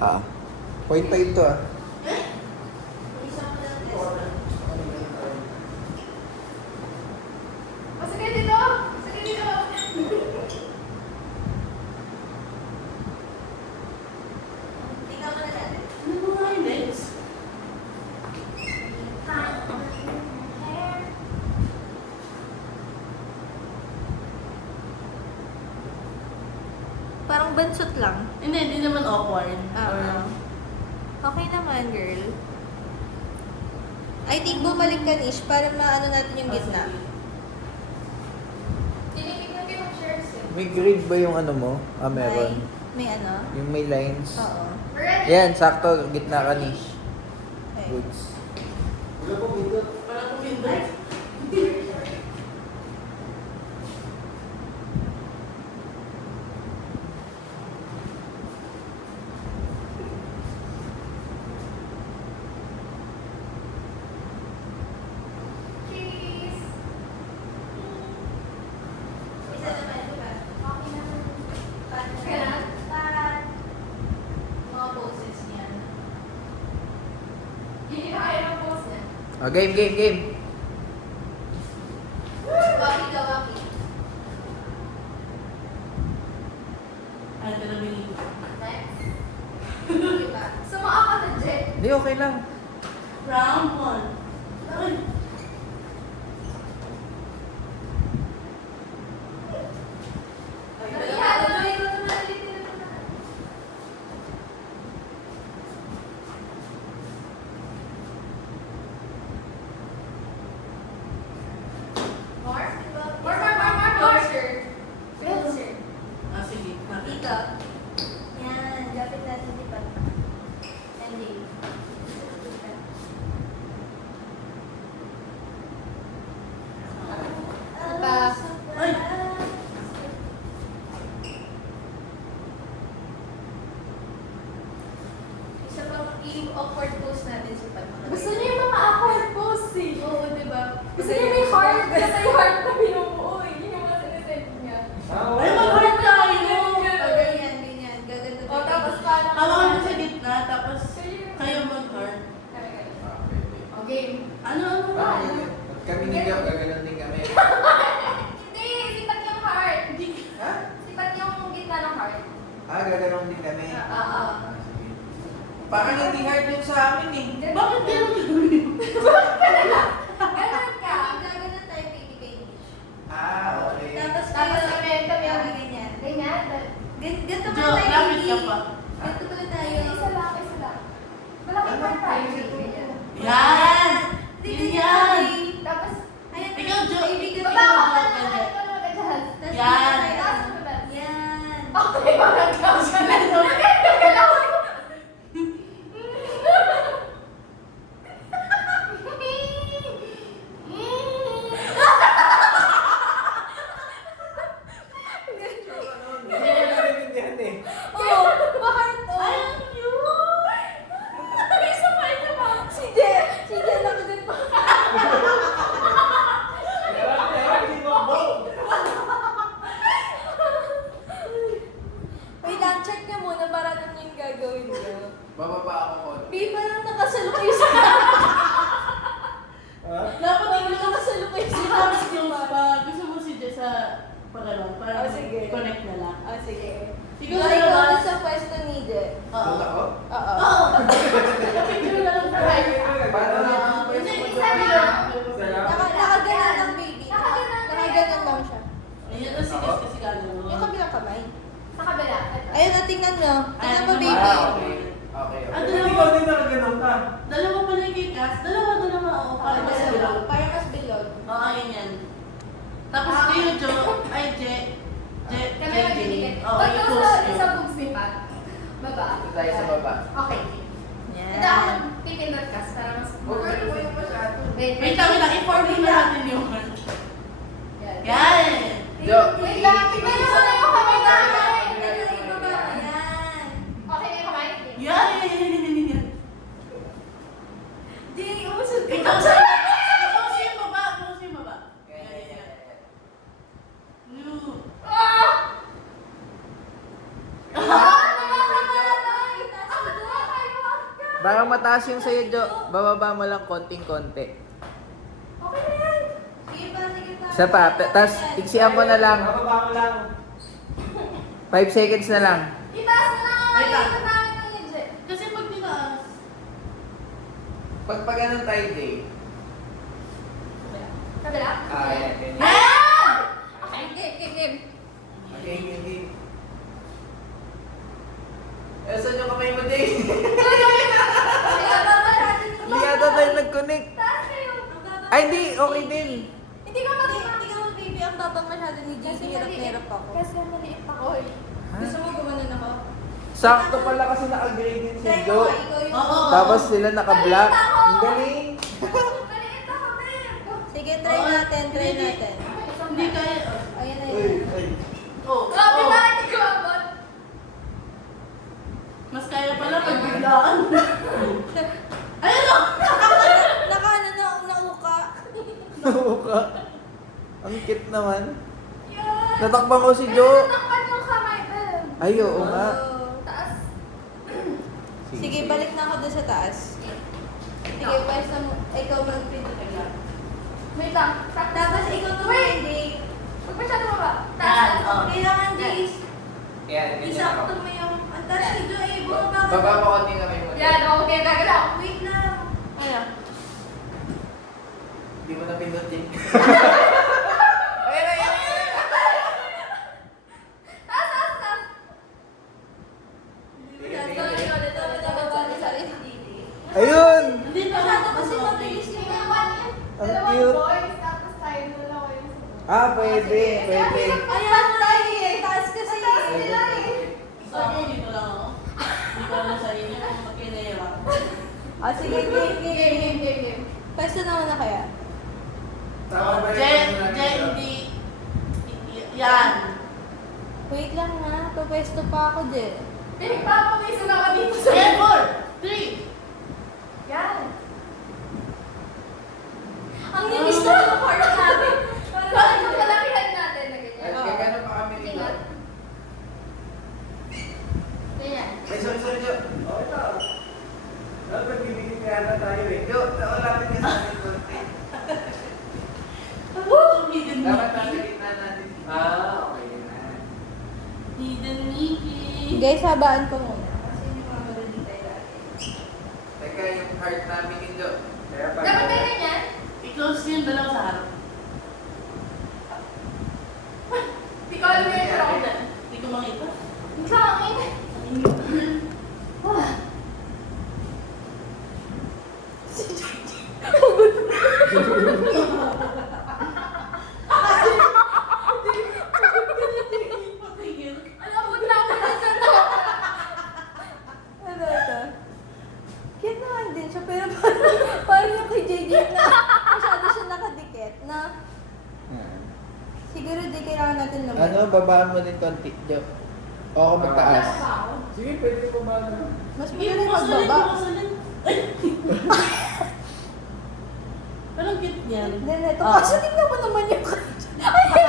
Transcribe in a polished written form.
Ah. 0.5 to ah. Sige dito! Sige dito! Ikaw na natin. Ano mo nga yung legs? Parang bansot lang. Hindi naman awkward. Oo. Okay naman, girl. I think bumalik ka, Nish, para maano natin yung gitna. Tinitignan ko yung shares eh. May grid ba yung ano mo? Ah, meron. May ano? Yung may lines. Oo. Ready? Yan, sakto. Gitna ka, Nish. Okay. Goods. Parang kumindot. Cheese! Isa naman, di ba? Okay naman. Kailan? Mga poses niya. Hindi na kaya ng pose niya. Ah, game. Waki ka, waki. Ay, ito na binili. Next. Diba? Sumaa ka na, Jet. Hindi, okay lang. Round 1. Ay, sige. Dito. Yan. Lapit natin di ba? Ending. Pa. Ay! Isa pang i-awkward pose natin si Pat. Gusto niya yung mga awkward pose eh. Oo, diba? Gusto niya may heart. Kasi yung heart na binubuo eh. Yun yung mga sinisend niya. Ay, mag-heart tayo! Ganyan. Gaganda. O tapos paano? Hawakan mo sa gitna, tapos kayo mag-heart. O game. Ano ba? Kami ninyo, gaganon din kami. Hindi, sipat yung heart. Ha? Sipat yung gitna ng heart. Ah, gaganon din kami. Oo. Ah, sige. Parang hindi hard yun sa amin eh. Bakit gano'n gawin? Ganun ka. Gaganda tayo kay Ah, okay. Tapos Tapos kami ganyan. Ganyan. Ganito Jo, pala tayo, lapit ka Vicky. pa. Ganito pala tayo. Isa lang, isa lang. Malaki pa tayo. Ganyan. Yan! Yun yan! Tapos, Ayan. Ikaw, Jo, ikaw baba ka mag-heart na ka dyan. ikaw na mag-adjust. Tapos Yan. ganito tayo. Taas mo na. Yan. Okay, mag-adjust ka na. Gagalaw ko. Hindi ko narinindihan eh. Oh, bakit to? Ay, ang cute! Isa pa, isa pa. Si Jen lang din pa. Wait lang, check niya muna para ano yung gagawin niyo. Bababa ako ko. Di parang nakasalukay sa Dapat Parang ikaw nakasalukay sa Tapos skills pa. Gusto mo si Jess sa pagano, para Oh, sige. connect na lang. Ah, sige. Ikaw Ikaw sa ikaw labas. na sa pwesto ni Je. Doon ako? Oo. Oo! Picture na lang tayo. Para na. Hindi, isa lang. Nakaganon lang, baby. Nakaganon na Nakaganon yan. lang siya. Ayun na si Jess kasi gano'n. Yung kabilang kamay. Sa kabila. Ito. Ayun na, tingnan mo. Tingnan mo, Ayun, baby. Ah, okay. Okay. Ah, okay. dalawa. din nakaganon ka. Dalawa pala yung kay Cass. Dalawa. Oo, para mas bilog. Para mas bilog. Oo, ganyan. Tapos kayo, Jo, ay, Kami magdidikit. Oo, Pag i-close sa nyo. isang boobs ni Pat. Baba. Ito tayo sa baba. Okay. Yan. Ito ako pipindot kas para mas... Okay, mo yung masyado. Wait lang, i-form na natin yung... Yan. Yan! Jo. Wait lang, tignan mo na yung kamay namin. Tingnan mo yung baba. Yan. Okay na yung kamay? Yan! Di, umusog ka. Ikaw sa yung baba. No. Ah! Ah! Nakakamalan! Ako Baka mataas yung sa'yo, Jo. Bababa mo lang konting-konti. Okay na yan. Sige pa, sige pa. Isa pa. Tapos, iksian mo na lang. Bababa mo lang. 5 seconds na lang. Itaas na lang ang Wait lang. maliit namin ng yun, Kasi pag tinaas, Pag ganun tayo, Jay. Kabila? Yan. Ah! Okay, game. Okay, hindi. Saan yung kamay mo, Jay? Kaya ba natin ito? Hindi yata tayo nag-connect. Taas kayo. Ay, hindi. Okay din. Hindi ka mag- Hindi ka mag-baby. Ang babang masyado ni JC. Hirap na hirap ako. Kasi maliit ako eh. Gusto mo gumanon ako? Sakto pala kasi naka-grade din si Try Jo. mo nga, ikaw yung... Oo. Tapos sila naka-black. Maliit ako. Ang galing. Maliit ako, babe. Sige, try natin, try Hindi. natin. hindi kaya. Ayan na Uy, yun. ay. Oh, Grabe oh. na, hindi ko abot. Mas kaya pala pag biglaan. Ayun o! Naka ano na, nauka. Nauka. Ang cute naman. Yan. Natakpan ko si Jo. Natakpan yung kamay, babe. Ay, oo nga. Oh. Taas. Sige, balik na ako doon sa taas. Sige, pwesta mo. Ikaw mag-print na lang. Wait lang. Tapos ikaw Wait. tumindi. Huwag masyado baba. Yan, Taas. oh. Kailangan, Jace. Yan, Isakto mo yung... Ang taas ni Jo, eh. Bumaba ka. Baba mo konti kamay mo. Yan, okay, gagalaw. Wait lang. Ano? Hindi mo na pinutin. Ayun, ayun, ayun. Taas, taas, taas. Ayun! Hindi pa Masyado kasi ako mabilis Sige, yung one. Ang Dalawang cute. boys, tapos tayo dalawa yung... Ah, pwede, pwede. Ayan, tayo eh. Taas kasi. Taas nila eh. Gusto ako, dito lang ako. Hindi ko alam sa inyo kung magkinahirap. Ah, sige, game. Game. Pwesta naman na kaya. Tama ba Jen, hindi. Yan. Wait lang ha. Papwesto pa ako, Je. Pinagpapawisan ako dito sa... Ayan, 4, 3. Yan. Ang linis na ng heart natin. Parang yung kalakihan natin na ganyan. Ay, gano'n pa kami dito. Tingnan. Ganyan. Ay, sorry, Jo. Okay to. Dapat bibigyan kaya na tayo eh. Jo, naulapit ka sa akin konti. Dapat nasa gitna natin. Ah, okay na. Hidden Mickey. Guys, habaan ko muna. Kasi hindi ko mamalali tayo lagi. Teka, yung heart namin ni Jo. Kaya pag... Dapat ba ganyan? I-close yung dalawa sa harap. Hindi ko alam yung ako na. Hindi ko makita. Ang sangin. Alam mo na ako na dyan. Ano ito? Cute naman din siya, pero parang yung kay JJ na masyado siya nakadikit na siguro di kailangan natin naman. Ano, babaan mo din konti, Jo. O ako magtaas. Sige, pwede ko ba na? Mas Sige, magaling masalin, magbaba. masalin. Ay! Parang cute yan. Then ito, Oo. kasi tingnan mo naman yung Ay,